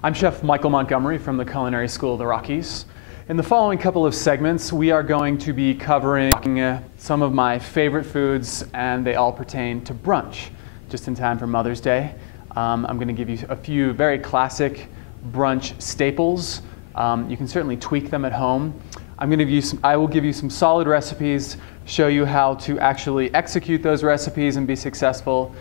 I'm Chef Michael Montgomery from the Culinary School of the Rockies. In the following couple of segments, we are going to be covering some of my favorite foods, and they all pertain to brunch, just in time for Mother's Day. I'm going to give you a few very classic brunch staples. You can certainly tweak them at home. I will give you some solid recipes, show you how to actually execute those recipes and be successful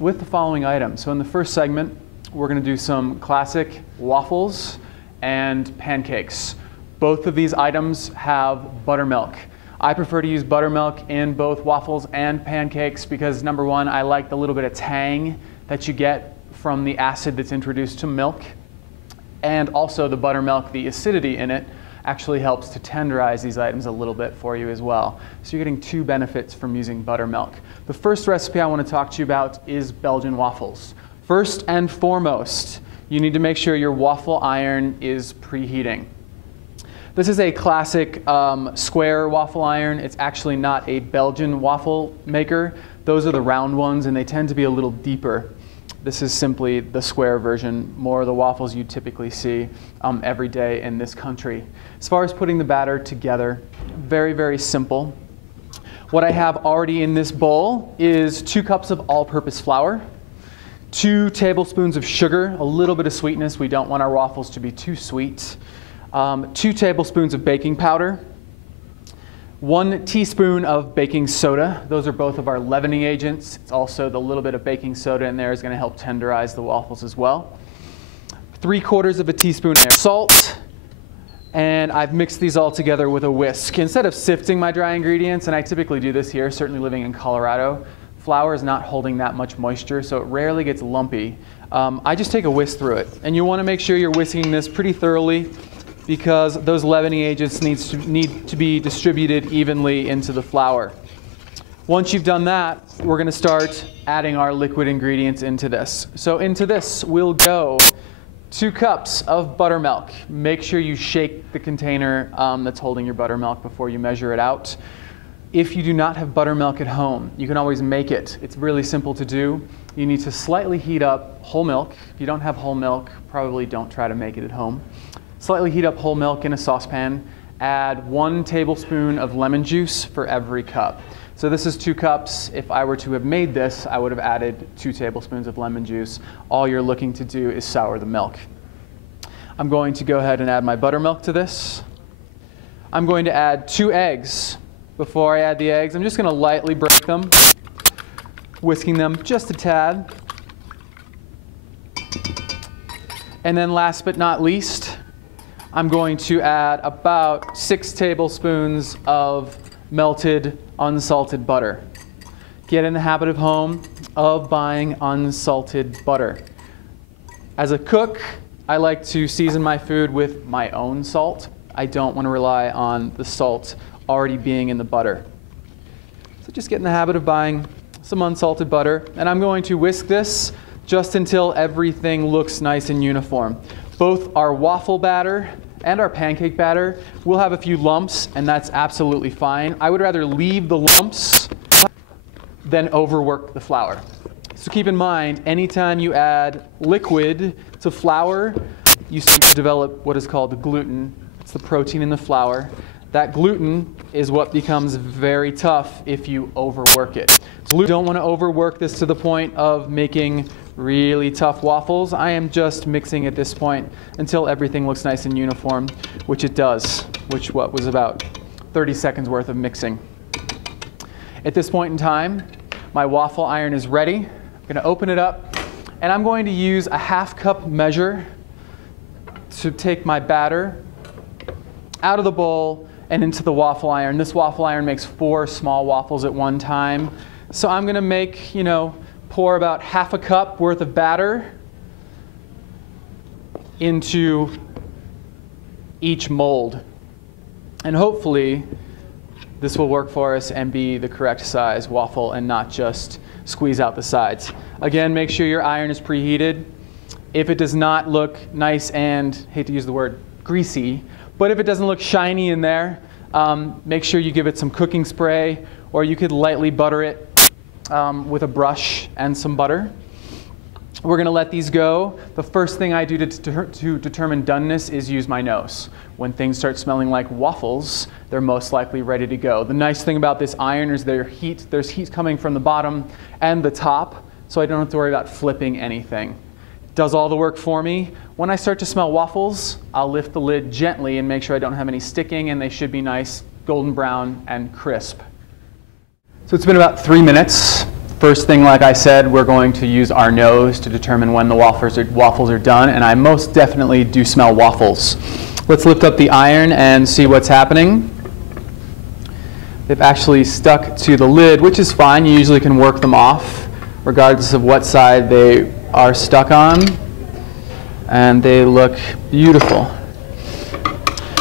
with the following items. So in the first segment, we're going to do some classic waffles and pancakes. Both of these items have buttermilk. I prefer to use buttermilk in both waffles and pancakes because, number one, I like the little bit of tang that you get from the acid that's introduced to milk. And also the buttermilk, the acidity in it, actually helps to tenderize these items a little bit for you as well. So you're getting two benefits from using buttermilk. The first recipe I want to talk to you about is Belgian waffles. First and foremost, you need to make sure your waffle iron is preheating. This is a classic square waffle iron. It's actually not a Belgian waffle maker. Those are the round ones, and they tend to be a little deeper. This is simply the square version, more of the waffles you typically see every day in this country. As far as putting the batter together, very, very simple. What I have already in this bowl is 2 cups of all-purpose flour, 2 tablespoons of sugar, a little bit of sweetness. We don't want our waffles to be too sweet. 2 tablespoons of baking powder, 1 teaspoon of baking soda. Those are both of our leavening agents. It's also the little bit of baking soda in there is going to help tenderize the waffles as well. 3/4 of a teaspoon of salt. And I've mixed these all together with a whisk. Instead of sifting my dry ingredients, and I typically do this here, certainly living in Colorado, flour is not holding that much moisture, so it rarely gets lumpy. I just take a whisk through it. And you want to make sure you're whisking this pretty thoroughly because those leavening agents need to be distributed evenly into the flour. Once you've done that, we're going to start adding our liquid ingredients into this. So into this will go 2 cups of buttermilk. Make sure you shake the container that's holding your buttermilk before you measure it out. If you do not have buttermilk at home, you can always make it. It's really simple to do. You need to slightly heat up whole milk. If you don't have whole milk, probably don't try to make it at home. Slightly heat up whole milk in a saucepan. Add 1 tablespoon of lemon juice for every cup. So this is 2 cups. If I were to have made this, I would have added 2 tablespoons of lemon juice. All you're looking to do is sour the milk. I'm going to go ahead and add my buttermilk to this. I'm going to add 2 eggs. Before I add the eggs, I'm just going to lightly break them, whisking them just a tad. And then last but not least, I'm going to add about 6 tablespoons of melted unsalted butter. Get in the habit of home of buying unsalted butter. As a cook, I like to season my food with my own salt. I don't want to rely on the salt already being in the butter. So just get in the habit of buying some unsalted butter, and I'm going to whisk this just until everything looks nice and uniform. Both our waffle batter and our pancake batter will have a few lumps, and that's absolutely fine. I would rather leave the lumps than overwork the flour. So keep in mind, anytime you add liquid to flour, you start to develop what is called gluten. It's the protein in the flour. That gluten is what becomes very tough if you overwork it. So you don't want to overwork this to the point of making really tough waffles. I am just mixing at this point until everything looks nice and uniform, which it does, which was about 30 seconds worth of mixing. At this point in time, my waffle iron is ready. I'm going to open it up, and I'm going to use a 1/2 cup measure to take my batter out of the bowl and into the waffle iron. This waffle iron makes 4 small waffles at one time. So I'm going to make, pour about 1/2 cup worth of batter into each mold. And hopefully this will work for us and be the correct size waffle and not just squeeze out the sides. Again, make sure your iron is preheated. If it does not look nice and, hate to use the word, greasy, but if it doesn't look shiny in there, make sure you give it some cooking spray, or you could lightly butter it with a brush and some butter. We're going to let these go. The first thing I do to determine doneness is use my nose. When things start smelling like waffles, they're most likely ready to go. The nice thing about this iron is there's heat coming from the bottom and the top, so I don't have to worry about flipping anything. It does all the work for me. When I start to smell waffles, I'll lift the lid gently and make sure I don't have any sticking, and they should be nice, golden brown and crisp. So it's been about 3 minutes. First thing, like I said, we're going to use our nose to determine when the waffles are done, and I most definitely do smell waffles. Let's lift up the iron and see what's happening. They've actually stuck to the lid, which is fine. You usually can work them off, regardless of what side they are stuck on, and they look beautiful.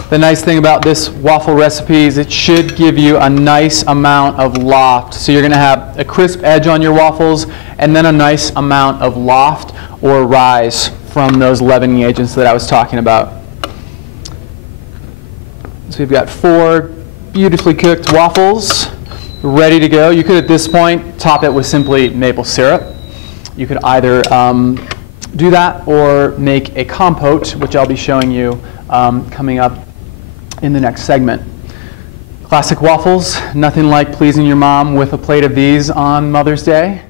The nice thing about this waffle recipe is it should give you a nice amount of loft. So you're going to have a crisp edge on your waffles and then a nice amount of loft or rise from those leavening agents that I was talking about. So we've got 4 beautifully cooked waffles ready to go. You could at this point top it with simply maple syrup. You could either do that or make a compote, which I'll be showing you coming up in the next segment. Classic waffles, nothing like pleasing your mom with a plate of these on Mother's Day.